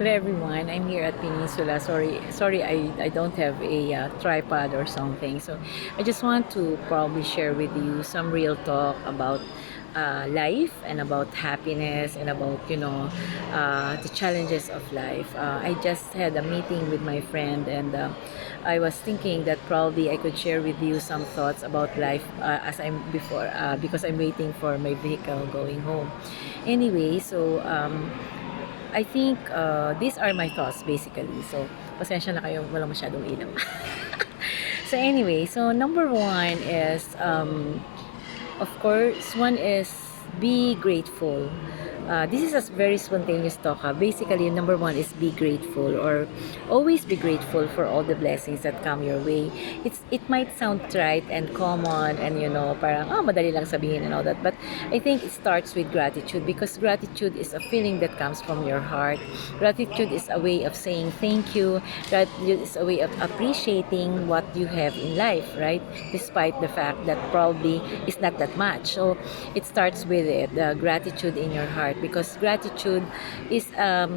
Hello everyone, I'm here at Peninsula. Sorry, I don't have a tripod or something. So I just want to probably share with you some real talk about life and about happiness and about the challenges of life. I just had a meeting with my friend and I was thinking that probably I could share with you some thoughts about life as I'm before because I'm waiting for my vehicle going home. Anyway, so I think these are my thoughts basically. So, pasensya na kayo, walang masyadong ilaw. So anyway, so number one is, of course, one is be grateful. This is a very spontaneous talk. Basically, number one is be grateful or always be grateful for all the blessings that come your way. It might sound trite and common and parang madali lang sabihin and all that, but I think it starts with gratitude because gratitude is a feeling that comes from your heart. Gratitude is a way of saying thank you. Gratitude is a way of appreciating what you have in life, right? Despite the fact that probably it's not that much. So it starts with it, the gratitude in your heart, because gratitude is a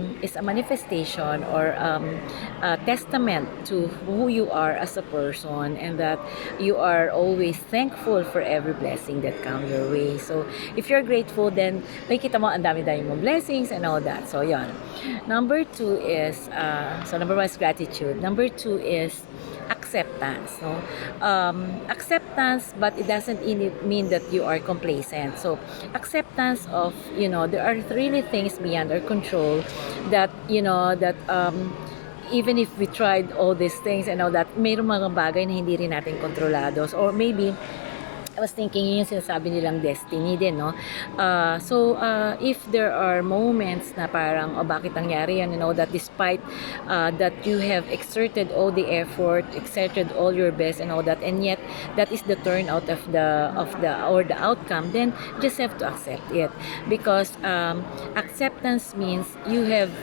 manifestation or a testament to who you are as a person, and that you are always thankful for every blessing that comes your way. So if you're grateful, then makikita mo ang dami-dami mong blessings and all that. So yon. Number two is so number one is gratitude. Number two is acceptance. No, acceptance, but it doesn't mean that you are complacent. So acceptance of there are really things beyond our control that even if we tried all these things and all that, mayroong mga bagay na hindi rin natin kontrolados, or maybe I was thinking yun yung sinasabi nilang destiny din, no? If there are moments na parang, bakit nangyari yan, that despite that you have exerted all the effort, exerted all your best and all that, and yet that is the turnout of the outcome, then just have to accept it. Because acceptance means you have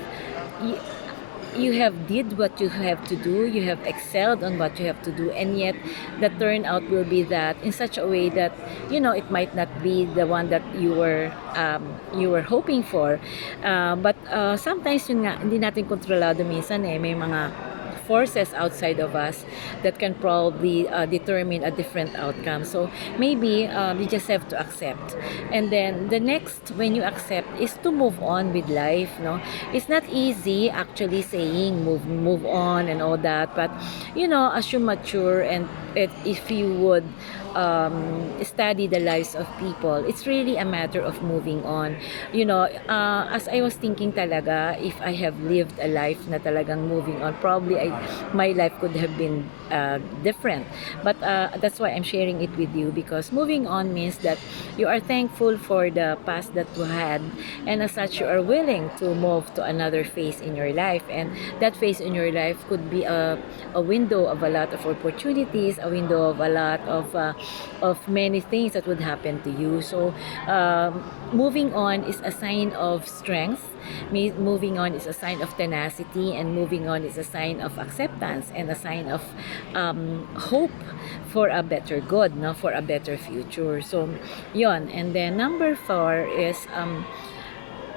did what you have to do, you have excelled on what you have to do, and yet the turnout will be that in such a way that it might not be the one that you were hoping for, but sometimes yun nga hindi natin kontrolado minsan, may mga forces outside of us that can probably determine a different outcome. So maybe you just have to accept. And then the next, when you accept, is to move on with life. No, it's not easy actually saying move on and all that, but as you mature and if you would study the lives of people, it's really a matter of moving on. As I was thinking talaga, if I have lived a life na talagang moving on, probably my life could have been different. But that's why I'm sharing it with you, because moving on means that you are thankful for the past that you had, and as such you are willing to move to another phase in your life, and that phase in your life could be a window of a lot of opportunities, a window of a lot of many things that would happen to you. So moving on is a sign of strength. Moving on is a sign of tenacity, and moving on is a sign of acceptance and a sign of hope for a better good, no, for a better future. So yon. And then number four is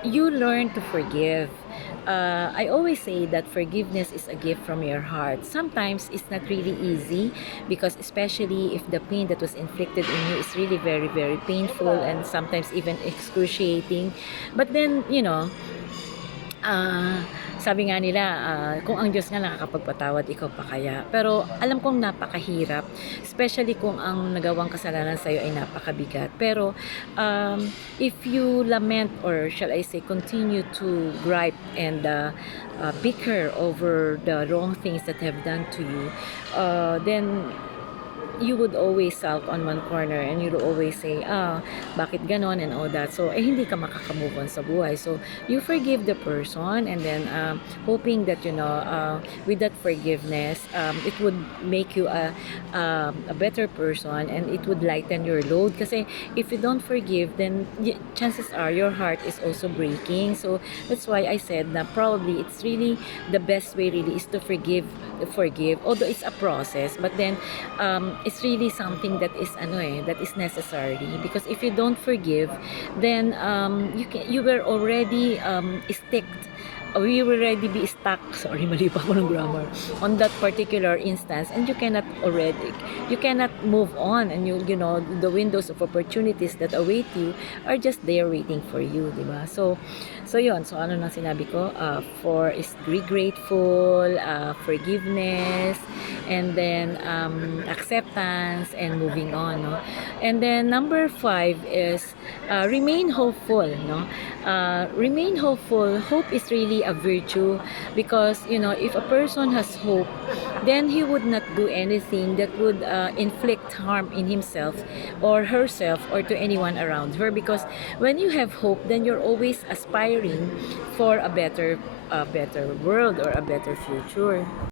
you learn to forgive. I always say that forgiveness is a gift from your heart. Sometimes it's not really easy, because especially if the pain that was inflicted in you is really very, very painful and sometimes even excruciating. But then, ah, sabi nga nila, kung ang Diyos nga nakakapagpatawad, ikaw pa kaya. Pero alam kong napakahirap, especially kung ang nagawang kasalanan sa'yo ay napakabigat. Pero if you lament, or shall I say, continue to gripe and bicker over the wrong things that have done to you, then you would always sulk on one corner, and you would always say, bakit ganon and all that. So, hindi ka makakamove on sa buhay. So, you forgive the person, and then hoping that, with that forgiveness, it would make you a better person, and it would lighten your load. Kasi if you don't forgive, then chances are your heart is also breaking. So, that's why I said na probably it's really the best way really is to forgive, although it's a process, but then it's really something that is that is necessary, because if you don't forgive, then you were already sticked we will already be stuck, sorry, mali pa ako ng grammar, on that particular instance, and you cannot move on, and you know, the windows of opportunities that await you are just there waiting for you, di ba? So yun, so ano nang sinabi ko, for is be grateful, forgiveness, and then acceptance, and moving on, no? And then number 5 is remain hopeful, no? Remain hopeful. Hope is really a virtue, because you know, if a person has hope, then he would not do anything that would inflict harm in himself or herself or to anyone around her, because when you have hope, then you're always aspiring for a better world or a better future.